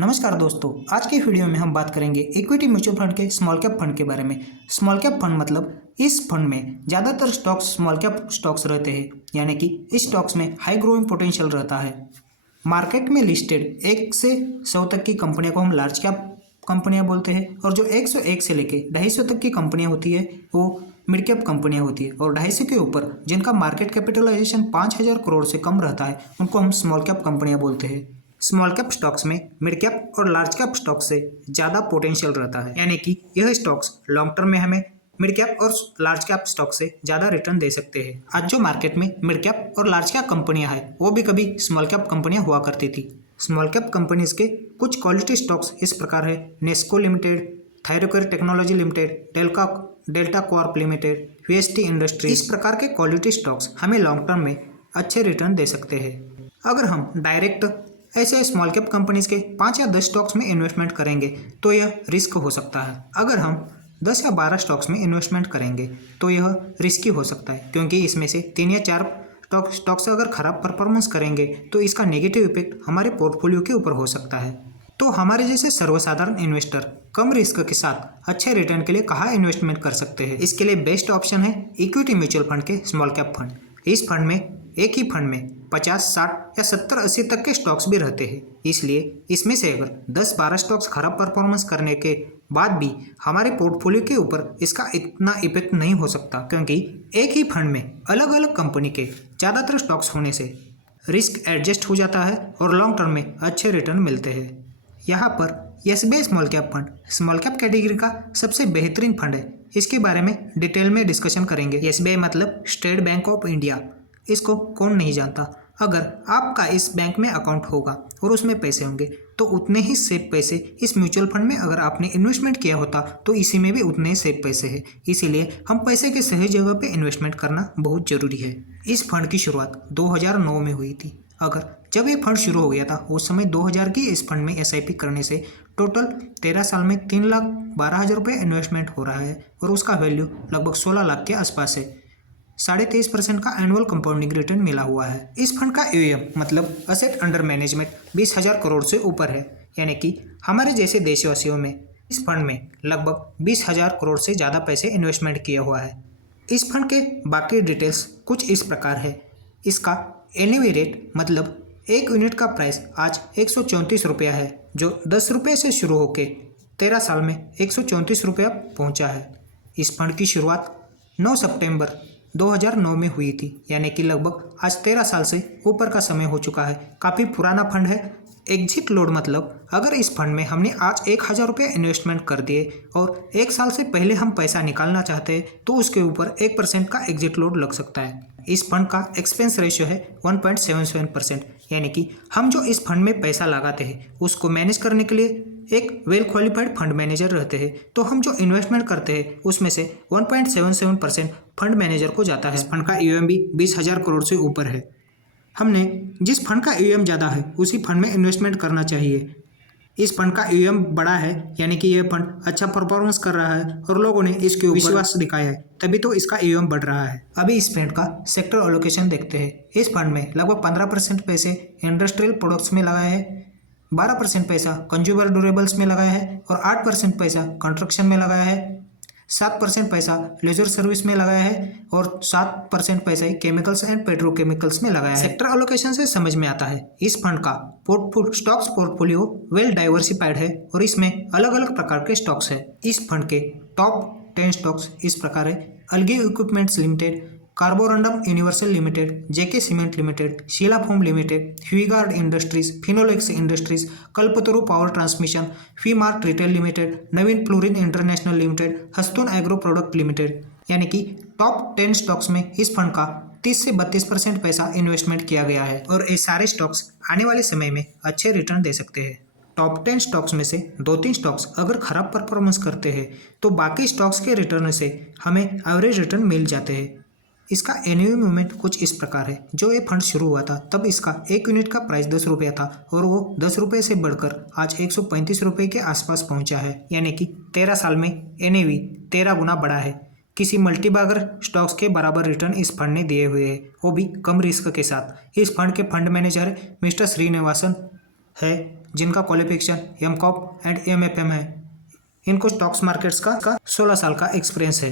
नमस्कार दोस्तों, आज के वीडियो में हम बात करेंगे इक्विटी म्यूचुअल फंड के स्मॉल कैप फंड के बारे में। स्मॉल कैप फंड मतलब इस फंड में ज़्यादातर स्टॉक्स स्मॉल कैप स्टॉक्स रहते हैं, यानी कि इस स्टॉक्स में हाई ग्रोइंग पोटेंशियल रहता है। मार्केट में लिस्टेड 1 से 100 तक की कंपनियों को हम लार्ज कैप कंपनियां बोलते हैं, और जो 101 से लेके 250 तक की कंपनियां होती है वो मिड कैप कंपनियां होती है, और 250 के ऊपर जिनका मार्केट कैपिटलाइजेशन 5000 करोड़ से कम रहता है उनको हम स्मॉल कैप कंपनियां बोलते हैं। स्मॉल कैप स्टॉक्स में मिड कैप और लार्ज कैप स्टॉक्स से ज़्यादा पोटेंशियल रहता है, यानी कि यह स्टॉक्स लॉन्ग टर्म में हमें मिड कैप और लार्ज कैप स्टॉक से ज़्यादा रिटर्न दे सकते हैं। आज जो मार्केट में मिड कैप और लार्ज कैप कंपनियां हैं वो भी कभी स्मॉल कैप कंपनियां हुआ करती थी। स्मॉल कैप कंपनीज के कुछ क्वालिटी स्टॉक्स इस प्रकार है: Nesco limited, Thyrocare technology limited, delta Corp limited, VST industry. इस प्रकार के क्वालिटी स्टॉक्स हमें लॉन्ग टर्म में अच्छे रिटर्न दे सकते हैं। अगर हम डायरेक्ट ऐसे स्मॉल कैप कंपनीज के 5 या 10 स्टॉक्स में इन्वेस्टमेंट करेंगे तो यह रिस्क हो सकता है। अगर हम 10 या 12 स्टॉक्स में इन्वेस्टमेंट करेंगे तो यह रिस्की हो सकता है, क्योंकि इसमें से 3 या 4 स्टॉक्स अगर खराब परफॉर्मेंस करेंगे तो इसका नेगेटिव इफेक्ट हमारे पोर्टफोलियो के ऊपर हो सकता है। तो हमारे जैसे सर्वसाधारण इन्वेस्टर कम रिस्क के साथ अच्छे रिटर्न के लिए कहाँ इन्वेस्टमेंट कर सकते हैं? इसके लिए बेस्ट ऑप्शन है इक्विटी म्यूचुअल फंड के स्मॉल कैप फंड। इस फंड में एक ही फंड में 50, 60 या 70, 80 तक के स्टॉक्स भी रहते हैं, इसलिए इसमें से अगर 10-12 स्टॉक्स खराब परफॉर्मेंस करने के बाद भी हमारे पोर्टफोलियो के ऊपर इसका इतना इफेक्ट नहीं हो सकता, क्योंकि एक ही फंड में अलग अलग कंपनी के ज़्यादातर स्टॉक्स होने से रिस्क एडजस्ट हो जाता है और लॉन्ग टर्म में अच्छे रिटर्न मिलते हैं। यहाँ पर SBI small cap fund small cap category का सबसे बेहतरीन फंड है। इसके बारे में डिटेल में डिस्कशन करेंगे। एसबीआई मतलब स्टेट बैंक ऑफ इंडिया, इसको कौन नहीं जानता। अगर आपका इस बैंक में अकाउंट होगा और उसमें पैसे होंगे तो उतने ही सेफ पैसे इस म्यूचुअल फंड में अगर आपने इन्वेस्टमेंट किया होता तो इसी में भी उतने ही सेफ पैसे हैं। इसीलिए हम पैसे के सही जगह पे इन्वेस्टमेंट करना बहुत ज़रूरी है। इस फंड की शुरुआत 2009 में हुई थी। अगर जब ये फंड शुरू हो गया था उस समय 2000 की इस फंड में एसआईपी करने से टोटल 13 साल में 3,12,000 रुपये इन्वेस्टमेंट हो रहा है, और उसका वैल्यू लगभग 16 लाख के आसपास है। 23.5% का एनुअल कंपाउंडिंग रिटर्न मिला हुआ है। इस फंड का AUM मतलब असेट अंडर मैनेजमेंट 20,000 करोड़ से ऊपर है, यानी कि हमारे जैसे देशवासियों में इस फंड में लगभग 20,000 करोड़ से ज़्यादा पैसे इन्वेस्टमेंट किया हुआ है। इस फंड के बाकी डिटेल्स कुछ इस प्रकार है। इसका NAV रेट मतलब एक यूनिट का प्राइस आज 134 रुपया है, जो 10 रुपये से शुरू होकर 13 साल में 134 रुपया पहुँचा है। इस फंड की शुरुआत 9 सितंबर 2009 में हुई थी, यानी कि लगभग आज 13 साल से ऊपर का समय हो चुका है। काफ़ी पुराना फंड है। एग्जिट लोड मतलब अगर इस फंड में हमने आज 1,000 रुपये इन्वेस्टमेंट कर दिए और 1 साल से पहले हम पैसा निकालना चाहते हैं तो उसके ऊपर 1% का एग्जिट लोड लग सकता है। इस फंड का एक्सपेंस रेशियो है 1.77%, यानी कि हम जो इस फंड में पैसा लगाते हैं उसको मैनेज करने के लिए एक वेल क्वालिफाइड फंड मैनेजर रहते हैं, तो हम जो इन्वेस्टमेंट करते हैं उसमें से 1.77% फंड मैनेजर को जाता है। इस फंड का AUM भी 20,000 करोड़ से ऊपर है। हमने जिस फंड का AUM ज़्यादा है उसी फंड में इन्वेस्टमेंट करना चाहिए। इस फंड का AUM बड़ा है, यानी कि यह फंड अच्छा परफॉर्मेंस कर रहा है और लोगों ने इसके ऊपर विश्वास दिखाया है, तभी तो इसका AUM बढ़ रहा है। अभी इस फंड का सेक्टर एलोकेशन देखते हैं। इस फंड में लगभग 15% पैसे इंडस्ट्रियल प्रोडक्ट्स में लगाए हैं, 12% पैसा कंज्यूमर ड्यूरेबल्स में लगाया है, और 8% पैसा कंस्ट्रक्शन में लगाया है, 7% पैसा लेजर सर्विस में लगाया है, और 7% पैसा ही केमिकल्स एंड पेट्रोकेमिकल्स में लगाया है। सेक्टर एलोकेशन से समझ में आता है इस फंड का स्टॉक्स पोर्टफोलियो वेल डाइवर्सिफाइड है और इसमें अलग अलग प्रकार के स्टॉक्स है। इस फंड के टॉप 10 स्टॉक्स इस प्रकार है: Elgi equipments limited, Carborundum Universal limited, JK cement limited, Sheela Foam limited, ह्यूगार्ड industries, Finolex industries, Kalpataru power transmission, V Mart retail limited, Navin Fluorine International limited, हस्तून एग्रो प्रोडक्ट लिमिटेड। यानी कि टॉप 10 स्टॉक्स में इस fund का 30 से 32% पैसा इन्वेस्टमेंट किया गया है, और ये सारे स्टॉक्स आने वाले समय में अच्छे रिटर्न दे सकते हैं। टॉप 10 स्टॉक्स में से 2-3 स्टॉक्स अगर खराब परफॉर्मेंस करते हैं तो बाकी स्टॉक्स के रिटर्न से हमें एवरेज रिटर्न मिल जाते हैं। इसका एनुअल मूवमेंट कुछ इस प्रकार है। जो ये फंड शुरू हुआ था तब इसका 1 यूनिट का प्राइस 10 रुपया था, और वो 10 रुपये से बढ़कर आज 135 रुपये के आसपास पहुंचा है, यानी कि 13 साल में NAV 13 गुना बढ़ा है। किसी मल्टीबैगर स्टॉक्स के बराबर रिटर्न इस फंड ने दिए हुए हैं, वो भी कम रिस्क के साथ। इस फंड के फंड मैनेजर मिस्टर श्रीनिवासन है, जिनका क्वालिफिकेशन एमकॉम एंड एमएफएम है, इनको स्टॉक्स मार्केट्स का 16 साल का एक्सपीरियंस है।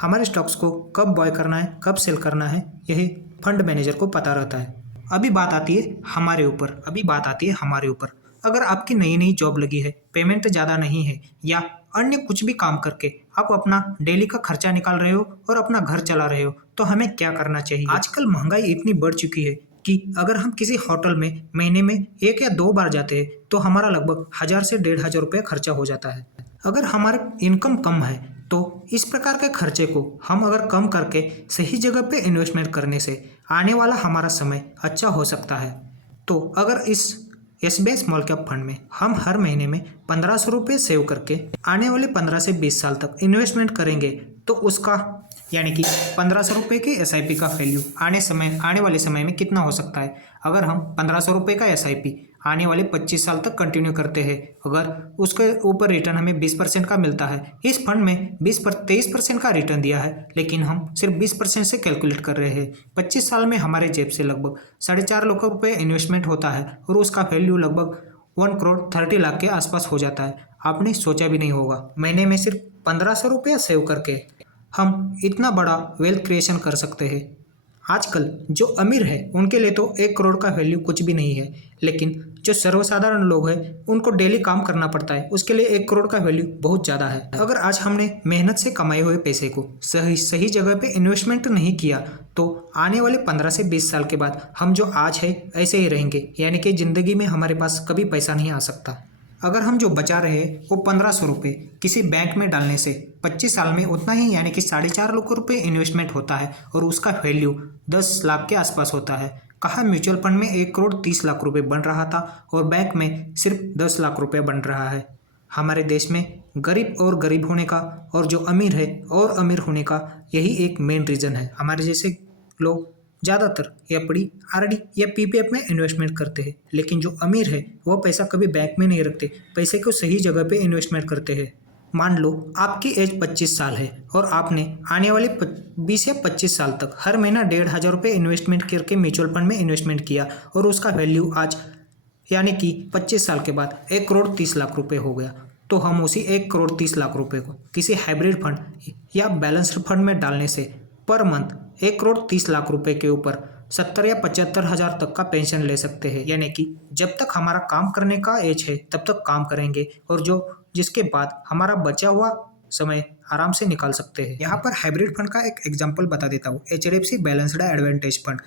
हमारे स्टॉक्स को कब बाय करना है, कब सेल करना है, यही फंड मैनेजर को पता रहता है। अभी बात आती है हमारे ऊपर। अगर आपकी नई नई जॉब लगी है, पेमेंट ज़्यादा नहीं है या अन्य कुछ भी काम करके आप अपना डेली का खर्चा निकाल रहे हो और अपना घर चला रहे हो, तो हमें क्या करना चाहिए। आजकल महंगाई इतनी बढ़ चुकी है कि अगर हम किसी होटल में महीने में 1 या 2 बार जाते हैं तो हमारा लगभग 1000 से 1500 रुपये खर्चा हो जाता है। अगर हमारा इनकम कम है तो इस प्रकार के खर्चे को हम अगर कम करके सही जगह पे इन्वेस्टमेंट करने से आने वाला हमारा समय अच्छा हो सकता है। तो अगर इस एसबीआई स्मॉल कैप फंड में हम हर महीने में 1500 रुपये सेव करके आने वाले 15 से 20 साल तक इन्वेस्टमेंट करेंगे तो उसका यानी कि 1500 रुपये की एसआईपी का वैल्यू आने वाले समय में कितना हो सकता है। अगर हम 1500 रुपये का एसआईपी आने वाले 25 साल तक कंटिन्यू करते हैं, अगर उसके ऊपर रिटर्न हमें 20% का मिलता है। इस फंड में 23% का रिटर्न दिया है, लेकिन हम सिर्फ 20% से कैलकुलेट कर रहे हैं। 25 साल में हमारे जेब से लगभग 4.5 लाख रुपये इन्वेस्टमेंट होता है और उसका वैल्यू लगभग 1 करोड़ 30 लाख के आसपास हो जाता है। आपने सोचा भी नहीं होगा, महीने में सिर्फ 1500 रुपये सेव करके हम इतना बड़ा वेल्थ क्रिएशन कर सकते हैं। आजकल जो अमीर है उनके लिए तो 1 करोड़ का वैल्यू कुछ भी नहीं है, लेकिन जो सर्वसाधारण लोग हैं उनको डेली काम करना पड़ता है, उसके लिए 1 करोड़ का वैल्यू बहुत ज़्यादा है। अगर आज हमने मेहनत से कमाए हुए पैसे को सही जगह पे इन्वेस्टमेंट नहीं किया तो आने वाले 15 से 20 साल के बाद हम जो आज है ऐसे ही रहेंगे, यानी कि ज़िंदगी में हमारे पास कभी पैसा नहीं आ सकता। अगर हम जो बचा रहे हैं वो 1500 रुपये किसी बैंक में डालने से 25 साल में उतना ही यानी कि 4.5 लाख रुपये इन्वेस्टमेंट होता है और उसका वैल्यू 10 लाख के आसपास होता है। कहाँ म्यूचुअल फंड में 1 करोड़ 30 लाख रुपये बन रहा था और बैंक में सिर्फ 10 लाख रुपये बन रहा है। हमारे देश में गरीब होने का और जो अमीर है और अमीर होने का यही एक मेन रीज़न है। हमारे जैसे लोग ज़्यादातर एफडी, आरडी या पीपीएफ में इन्वेस्टमेंट करते हैं, लेकिन जो अमीर है वो पैसा कभी बैंक में नहीं रखते, पैसे को सही जगह पे इन्वेस्टमेंट करते हैं। मान लो आपकी एज 25 साल है और आपने आने वाले 20 या 25 साल तक हर महीना 1500 रुपये इन्वेस्टमेंट करके म्यूचुअल फंड में इन्वेस्टमेंट किया और उसका वैल्यू आज यानी कि 25 साल के बाद 1 करोड़ 30 लाख रुपये हो गया। तो हम उसी 1 करोड़ 30 लाख रुपये को किसी हाइब्रिड फंड या बैलेंस्ड फंड में डालने से पर मंथ 1 करोड़ 30 लाख रुपए के ऊपर 70 या 75 हज़ार तक का पेंशन ले सकते हैं। यानी कि जब तक हमारा काम करने का एज है तब तक काम करेंगे और जिसके बाद हमारा बचा हुआ समय आराम से निकाल सकते हैं। यहाँ पर हाइब्रिड फंड का एक एग्जांपल बता देता हूँ, HDFC बैलेंस्ड एडवांटेज फंड।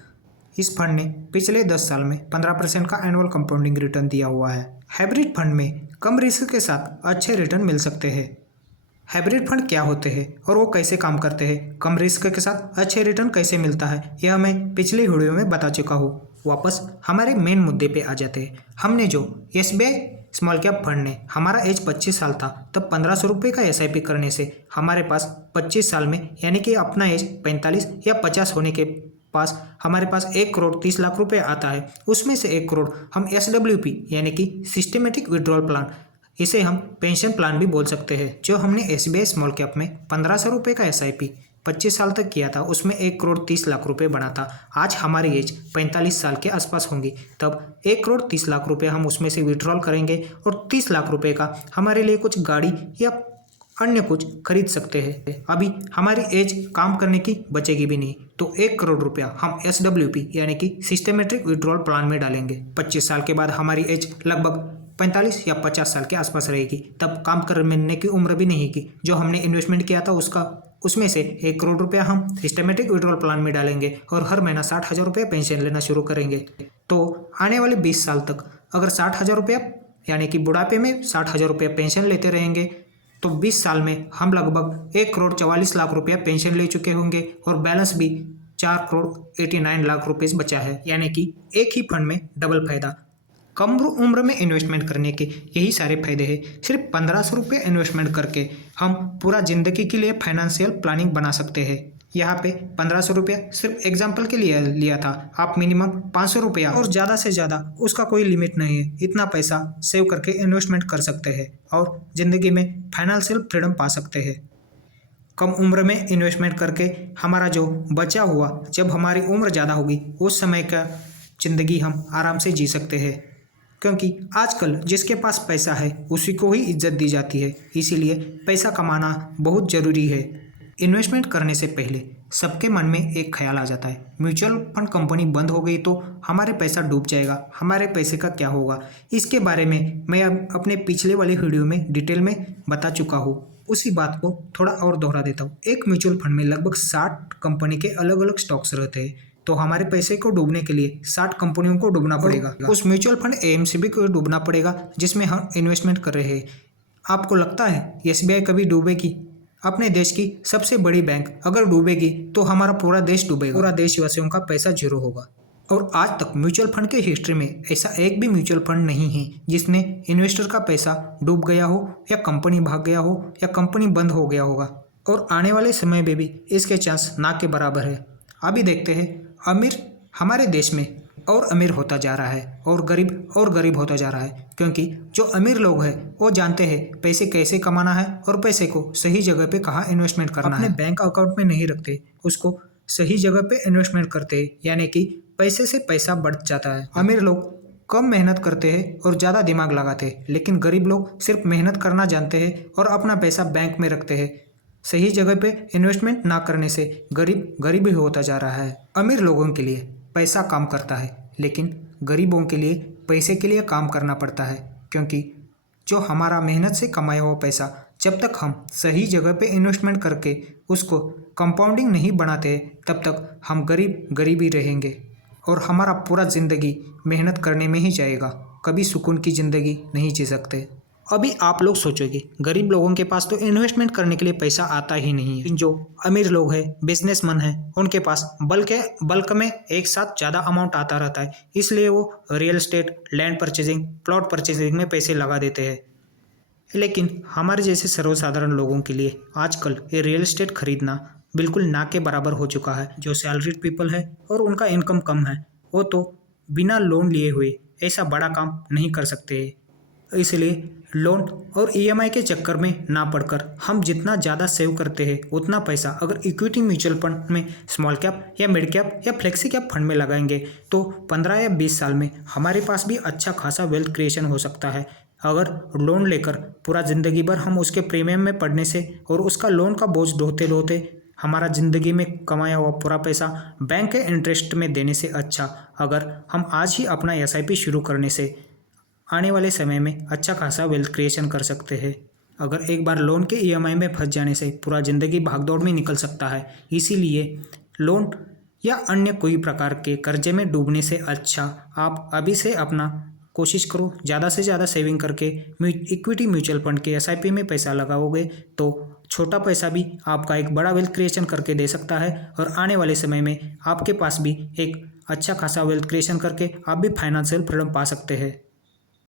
इस फंड ने पिछले 10 साल में 15% का एनुअल कंपाउंडिंग रिटर्न दिया हुआ है। हाइब्रिड फंड में कम रिस्क के साथ अच्छे रिटर्न मिल सकते हैं। हाइब्रिड फंड क्या होते हैं और वो कैसे काम करते हैं, कम रिस्क के साथ अच्छे रिटर्न कैसे मिलता है, यह मैं पिछले वीडियो में बता चुका हूँ। वापस हमारे मेन मुद्दे पे आ जाते हैं। हमने जो एसबीआई स्मॉल कैप फंड ने हमारा एज 25 साल था तब 1500 रुपये का एसआईपी करने से हमारे पास 25 साल में यानी कि अपना एज 45 या 50 होने के पास हमारे पास 1 करोड़ 30 लाख रुपये आता है। उसमें से 1 करोड़ हम SWP यानी कि सिस्टमेटिक विड्रॉल प्लान, इसे हम पेंशन प्लान भी बोल सकते हैं, जो हमने एसबीआई स्मॉल कैप में 1500 रुपये का एसआईपी 25 साल तक किया था, उसमें 1 करोड़ 30 लाख रुपये बना था। आज हमारी एज 45 साल के आसपास होंगी, तब 1 करोड़ 30 लाख रुपये हम उसमें से विड्रॉल करेंगे और 30 लाख रुपये का हमारे लिए कुछ गाड़ी या अन्य कुछ खरीद सकते हैं। अभी हमारी एज काम करने की बचेगी भी नहीं, तो 1 करोड़ रुपया हम SWP यानी कि सिस्टमेटिक विड्रॉल प्लान में डालेंगे। 25 साल के बाद हमारी एज लगभग 45 या 50 साल के आसपास रहेगी, तब काम करने की उम्र भी नहीं की। जो हमने इन्वेस्टमेंट किया था उसमें से 1 करोड़ रुपया हम सिस्टमेटिक विड्रॉल प्लान में डालेंगे और हर महीना 60,000 रुपये पेंशन लेना शुरू करेंगे। तो आने वाले 20 साल तक अगर 60,000 रुपया यानी कि बुढ़ापे में 60,000 रुपया पेंशन लेते रहेंगे तो 20 साल में हम लगभग 1 करोड़ 44 लाख रुपया पेंशन ले चुके होंगे और बैलेंस भी 4 करोड़ 89 लाख रुपये बचा है। यानी कि एक ही फंड में डबल फायदा। कम उम्र में इन्वेस्टमेंट करने के यही सारे फायदे हैं। सिर्फ 1500 रुपये इन्वेस्टमेंट करके हम पूरा ज़िंदगी के लिए फाइनेंशियल प्लानिंग बना सकते हैं। यहाँ पे 1500 रुपया सिर्फ एग्जाम्पल के लिए लिया था, आप मिनिमम 500 रुपया और ज़्यादा से ज़्यादा, उसका कोई लिमिट नहीं है, इतना पैसा सेव करके इन्वेस्टमेंट कर सकते हैं और ज़िंदगी में फाइनेंशियल फ्रीडम पा सकते हैं। कम उम्र में इन्वेस्टमेंट करके हमारा जो बचा हुआ, जब हमारी उम्र ज़्यादा होगी उस समय का ज़िंदगी हम आराम से जी सकते हैं। क्योंकि आजकल जिसके पास पैसा है उसी को ही इज्जत दी जाती है। इसीलिए पैसा कमाना बहुत ज़रूरी है। इन्वेस्टमेंट करने से पहले सबके मन में एक ख्याल आ जाता है, म्यूचुअल फंड कंपनी बंद हो गई तो हमारे पैसा डूब जाएगा, हमारे पैसे का क्या होगा। इसके बारे में मैं अब अपने पिछले वाले वीडियो में डिटेल में बता चुका हूँ। उसी बात को थोड़ा और दोहरा देता हूँ। एक म्यूचुअल फंड में लगभग 60 कंपनी के अलग अलग स्टॉक्स रहते हैं, तो हमारे पैसे को डूबने के लिए 60 कंपनियों को डूबना पड़ेगा। उस म्यूचुअल फंड एएमसीबी को डूबना पड़ेगा जिसमें हम इन्वेस्टमेंट कर रहे हैं। आपको लगता है एसबीआई कभी डूबेगी? अपने देश की सबसे बड़ी बैंक अगर डूबेगी तो हमारा पूरा देश डूबेगा, पूरा देशवासियों का पैसा जीरो होगा। और आज तक म्यूचुअल फंड के हिस्ट्री में ऐसा एक भी म्यूचुअल फंड नहीं है जिसमें इन्वेस्टर का पैसा डूब गया हो या कंपनी भाग गया हो या कंपनी बंद हो गया होगा। और आने वाले समय में भी इसके चांस ना के बराबर है। अभी देखते हैं अमीर हमारे देश में और अमीर होता जा रहा है और गरीब होता जा रहा है, क्योंकि जो अमीर लोग हैं वो जानते हैं पैसे कैसे कमाना है और पैसे को सही जगह पे कहाँ इन्वेस्टमेंट करना है। अपने बैंक अकाउंट में नहीं रखते, उसको सही जगह पे इन्वेस्टमेंट करते हैं, यानी कि पैसे से पैसा बढ़ जाता है। अमीर लोग कम मेहनत करते हैं और ज़्यादा दिमाग लगाते हैं, लेकिन गरीब लोग सिर्फ मेहनत करना जानते हैं और अपना पैसा बैंक में रखते हैं। सही जगह पे इन्वेस्टमेंट ना करने से गरीब ही होता जा रहा है। अमीर लोगों के लिए पैसा काम करता है, लेकिन गरीबों के लिए पैसे के लिए काम करना पड़ता है, क्योंकि जो हमारा मेहनत से कमाया हुआ पैसा जब तक हम सही जगह पे इन्वेस्टमेंट करके उसको कंपाउंडिंग नहीं बनाते तब तक हम गरीब ही रहेंगे और हमारा पूरा ज़िंदगी मेहनत करने में ही जाएगा। कभी सुकून की ज़िंदगी नहीं जी सकते। अभी आप लोग सोचोगे गरीब लोगों के पास तो इन्वेस्टमेंट करने के लिए पैसा आता ही नहीं है। जो अमीर लोग हैं, बिजनेसमैन हैं, उनके पास बल्क में एक साथ ज़्यादा अमाउंट आता रहता है, इसलिए वो real estate, land purchasing, plot purchasing में पैसे लगा देते हैं। लेकिन हमारे जैसे सर्वसाधारण लोगों के लिए आजकल ये रियल एस्टेट खरीदना बिल्कुल ना के बराबर हो चुका है। जो सैलरीड पीपल है और उनका इनकम कम है, वो तो बिना लोन लिए हुए ऐसा बड़ा काम नहीं कर सकते। इसलिए लोन और ईएमआई के चक्कर में ना पड़कर हम जितना ज़्यादा सेव करते हैं उतना पैसा अगर इक्विटी म्यूचुअल फंड में स्मॉल कैप या मिड कैप या फ्लेक्सी कैप फंड में लगाएंगे तो 15 या 20 साल में हमारे पास भी अच्छा खासा वेल्थ क्रिएशन हो सकता है। अगर लोन लेकर पूरा ज़िंदगी भर हम उसके प्रीमियम में पड़ने से और उसका लोन का बोझ ढोते हमारा ज़िंदगी में कमाया हुआ पूरा पैसा बैंक के इंटरेस्ट में देने से अच्छा अगर हम आज ही अपना एसआईपी शुरू करने से आने वाले समय में अच्छा खासा वेल्थ क्रिएशन कर सकते हैं। अगर एक बार लोन के ईएमआई में फंस जाने से पूरा ज़िंदगी भागदौड़ में निकल सकता है। इसीलिए लोन या अन्य कोई प्रकार के कर्जे में डूबने से अच्छा आप अभी से अपना कोशिश करो, ज़्यादा से ज़्यादा सेविंग करके इक्विटी म्यूचुअल फंड के एसआईपी में पैसा लगाओगे तो छोटा पैसा भी आपका एक बड़ा वेल्थ क्रिएशन करके दे सकता है और आने वाले समय में आपके पास भी एक अच्छा खासा वेल्थ क्रिएशन करके आप भी फाइनेंशियल फ्रीडम पा सकते हैं।